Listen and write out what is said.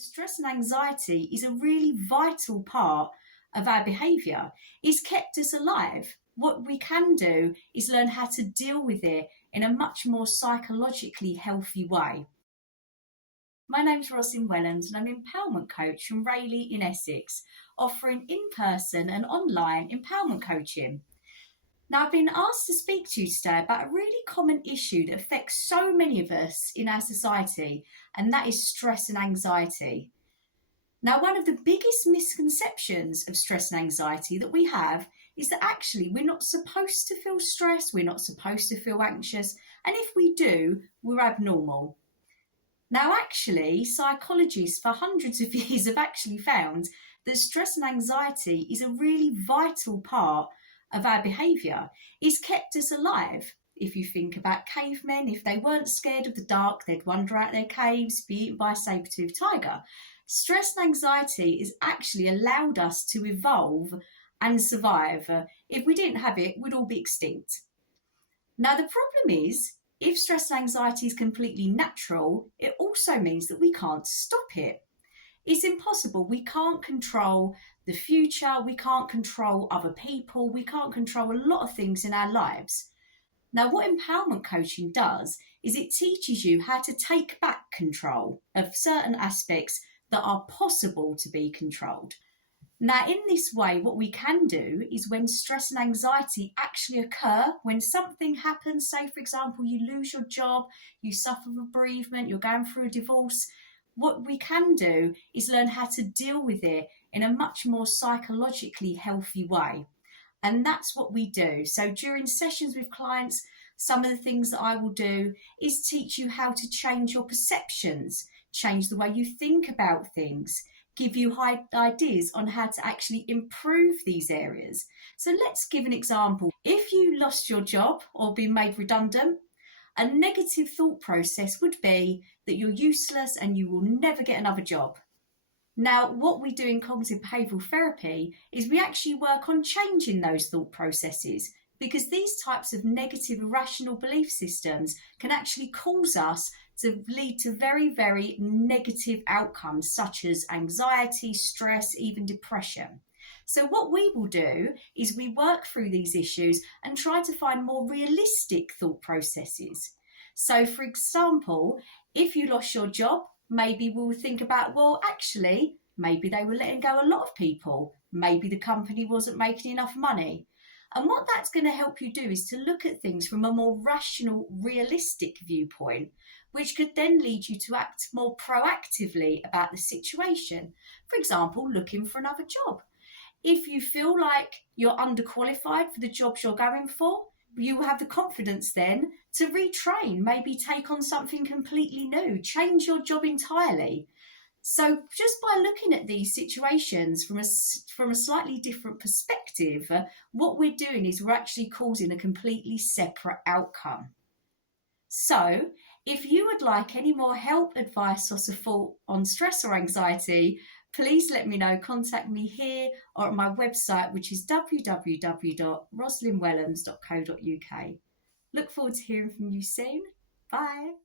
Stress and anxiety is a really vital part of our behaviour. It's kept us alive. What we can do is learn how to deal with it in a much more psychologically healthy way. My name's Rosslyn Whellams and I'm an empowerment coach from Rayleigh in Essex, offering in-person and online empowerment coaching. Now, I've been asked to speak to you today about a really common issue that affects so many of us in our society, and that is stress and anxiety. Now, one of the biggest misconceptions of stress and anxiety that we have is that actually we're not supposed to feel stressed, we're not supposed to feel anxious, and if we do, we're abnormal. Now, actually, psychologists for hundreds of years have actually found that stress and anxiety is a really vital part of our behaviour. It's kept us alive. If you think about cavemen, if they weren't scared of the dark, they'd wander out their caves, be eaten by a saber-toothed tiger. Stress and anxiety has actually allowed us to evolve and survive. If we didn't have it, we'd all be extinct. Now, the problem is, if stress and anxiety is completely natural, it also means that we can't stop it. It's impossible. We can't control the future, we can't control other people, we can't control a lot of things in our lives. Now, what empowerment coaching does is it teaches you how to take back control of certain aspects that are possible to be controlled. Now, in this way, what we can do is when stress and anxiety actually occur, when something happens, say, for example, you lose your job, you suffer a bereavement, you're going through a divorce, what we can do is learn how to deal with it in a much more psychologically healthy way. And that's what we do. So during sessions with clients, some of the things that I will do is teach you how to change your perceptions, change the way you think about things, give you ideas on how to actually improve these areas. So let's give an example. If you lost your job or been made redundant, a negative thought process would be that you're useless and you will never get another job. Now, what we do in cognitive behavioural therapy is we actually work on changing those thought processes, because these types of negative, irrational belief systems can actually cause us to lead to very, very negative outcomes such as anxiety, stress, even depression. So what we will do is we work through these issues and try to find more realistic thought processes. So, for example, if you lost your job, maybe we'll think about, well, actually, maybe they were letting go a lot of people. Maybe the company wasn't making enough money. And what that's going to help you do is to look at things from a more rational, realistic viewpoint, which could then lead you to act more proactively about the situation. For example, looking for another job. If you feel like you're underqualified for the jobs you're going for, you have the confidence then to retrain, maybe take on something completely new, change your job entirely. So just by looking at these situations from a slightly different perspective, what we're doing is we're actually causing a completely separate outcome. So if you would like any more help, advice or support on stress or anxiety, please let me know. Contact me here or at my website, which is www.rosslynwhellams.co.uk. Look forward to hearing from you soon. Bye.